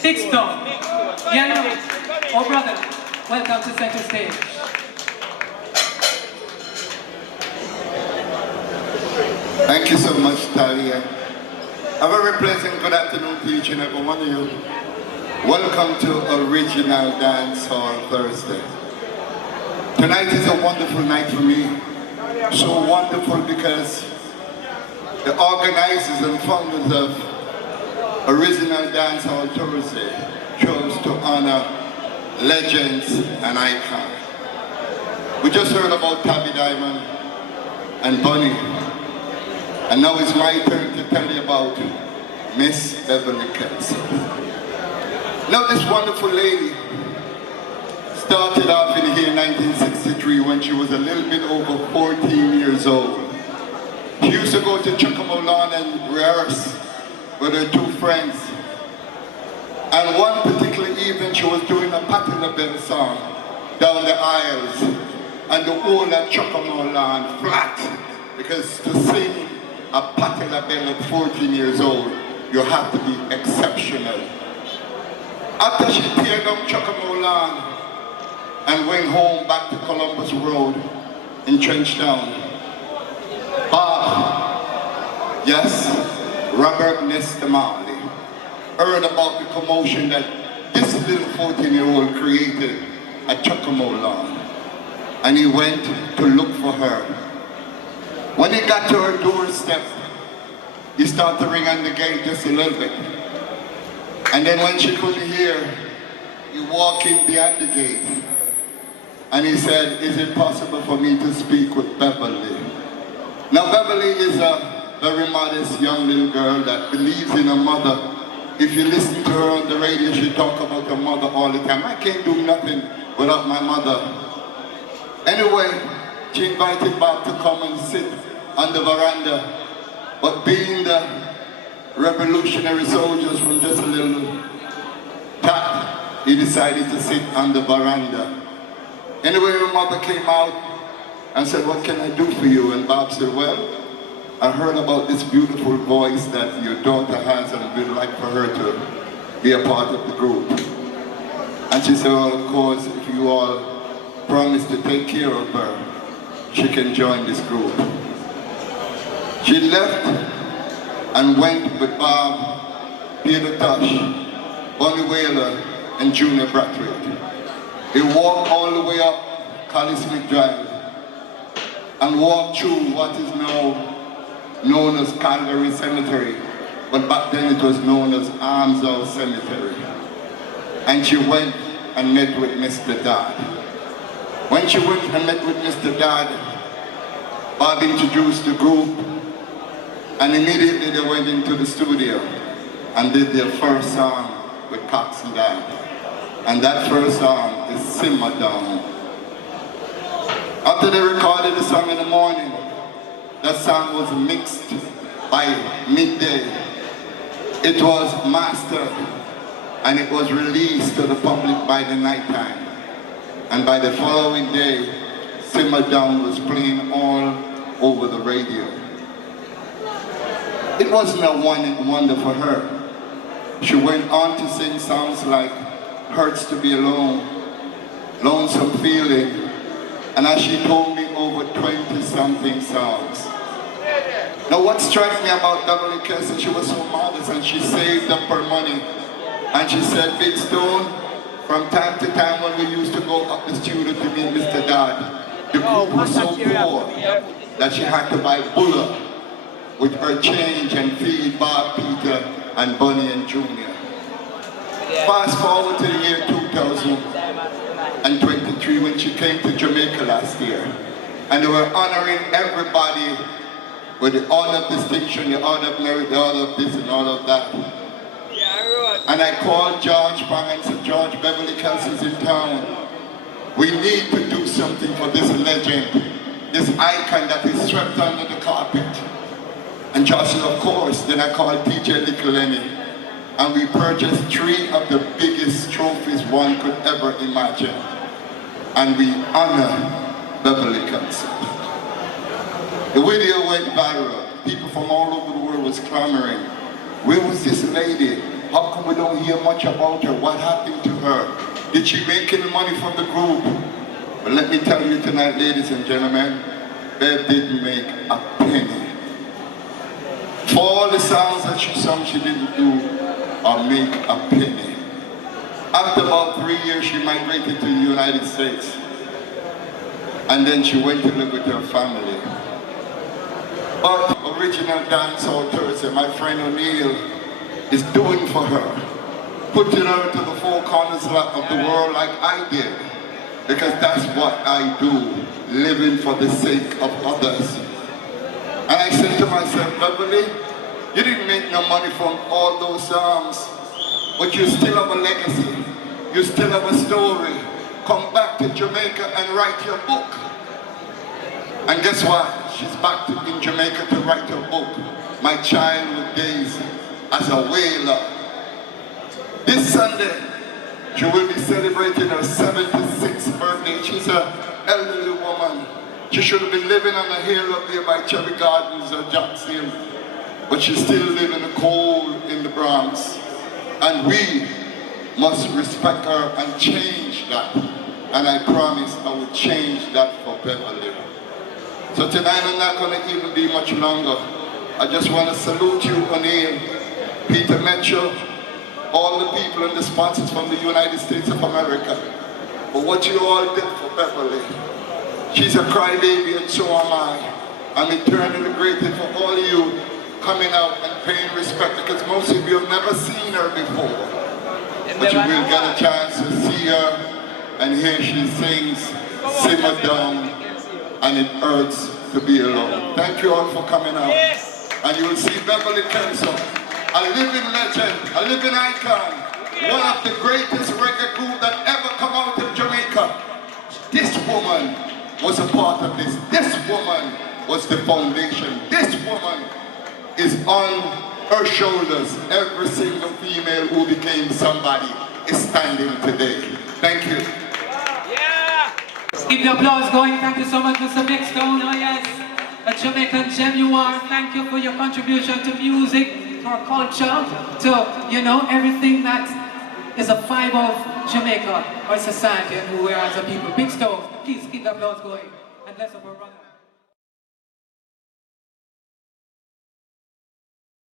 Big Stone. Young, oh brother, welcome to center stage. Thank you so much, Talia. A very pleasant good afternoon to each and every one of you. Welcome to Original Dance Hall Thursday. Tonight is a wonderful night for me. So wonderful because the organizers and founders of Original Dance Hall Thursday chose to honor legends and icons. We just heard about Tabby Diamond and Bunny. And now it's my turn to tell you about Miss Beverley Kelso. Now this wonderful lady started off in here in 1963 when she was a little bit over 14 years old. She used to go to Chuckamo Lawn and rehearse with her two friends. And one particular evening she was doing a Patti LaBelle song down the aisles and the whole of Chuckamo Lawn flat, because to sing a Patti LaBelle at 14 years old, you have to be exceptional. After she teared up Chuckamo Lawn and went home back to Columbus Road in Trenchtown, Bob, yes, Robert Nesta Marley, heard about the commotion that this little 14-year-old created at Chuckamo Lawn, and he went to look for her. When he got to her doorstep, he started to ring on the gate just a little bit. And then when she couldn't hear, he walked in behind the gate. And he said, "Is it possible for me to speak with Beverley?" Now Beverley is a very modest young little girl that believes in her mother. If you listen to her on the radio, she talk about her mother all the time. I can't do nothing without my mother. Anyway, she invited Bob to come and sit on the veranda. But being the revolutionary soldiers from just a little tap, he decided to sit on the veranda. Anyway, her mother came out and said, "What can I do for you?" And Bob said, "Well, I heard about this beautiful voice that your daughter has and we'd like for her to be a part of the group." And she said, "Well, of course, if you all promise to take care of her, she can join this group." She left and went with Bob, Peter Tosh, Bonnie Whaler, and Junior Brathwaite. They walked all the way up Collie Smith Drive and walked through what is now known as Calvary Cemetery, but back then it was known as Arms House Cemetery. And she went and met with Mr. Dodd. When she went and met with Mr. Dodd, Bob introduced the group, and immediately they went into the studio and did their first song with Cox and Dodd. And that first song is Simmer Down. After they recorded the song in the morning, that song was mixed by midday. It was mastered and it was released to the public by the nighttime. And by the following day, Simmer Down was playing all over the radio. It wasn't a one-hit wonder for her. She went on to sing songs like Hurts to Be Alone, Lonesome Feeling, and as she told me, over 20-something songs. Now what strikes me about Beverley Kelso, she was so modest and she saved up her money. And she said, "Big Stone, from time to time when we used to go up the studio to meet Mr. Dodd, the group was so poor that she had to buy bullock with her change and feed Bob, Peter, and Bunny and Junior." Fast forward to the year 2023 when she came to Jamaica last year. And they were honoring everybody with the order of distinction, the order of merit, the order of this and all of that. And I called George Pang and said, "George, Beverley Kelso's in town. We need to do something for this legend, this icon that is swept under the carpet." And George said, "Of course." Then I called DJ Nicolini, and we purchased 3 of the biggest trophies one could ever imagine. And we honor Beverley Kelso. The video went viral. People from all over the world was clamoring. Where was this lady How come we don't hear much about her? What happened to her? Did she make any money from the group? But let me tell you tonight, ladies and gentlemen, Bev didn't make a penny. For all the songs that she sung, she didn't do or make a penny. After about 3 years, she migrated to the United States. And then she went to live with her family. But original dancehall Thursday, my friend O'Neill is doing for her, putting her to the four corners of the world like I did, because that's what I do, living for the sake of others. And I said to myself, Beverley, you didn't make no money from all those songs, but you still have a legacy, you still have a story. Come back to Jamaica and write your book. And guess what? She's back in Jamaica to write her book, My Childhood Days as a Whaler. This Sunday, she will be celebrating her 76th birthday. She's an elderly woman. She should have been living on a hill up there by Cherry Gardens or Jackson, but she still lives in the cold in the Bronx. And we must respect her and change that. And I promise I will change that for Beverley. So tonight I'm not going to even be much longer. I just want to salute you, O'Neill, Peter Mitchell, all the people and the sponsors from the United States of America, for what you all did for Beverley. She's a crybaby and so am I. I'm eternally grateful for all of you coming out and paying respect, because most of you have never seen her before. But you will get a chance to see her, and here she sings Simmer Down, and it hurts to be alone. Thank you all for coming out. Yes. And you will see Beverley Kelso, a living legend, a living icon, one of the greatest reggae group that ever come out of Jamaica. This woman was a part of this. This woman was the foundation. This woman is on her shoulders. Every single female who became somebody is standing today. Thank you. Keep the applause going. Thank you so much, Mr. Big Stone. Oh yes, a Jamaican gem you are. Thank you for your contribution to music, to our culture, to, you know, everything that is a fiber of Jamaica, our society, and who we are as a people. Big Stone, please keep the applause going. And bless up our brother.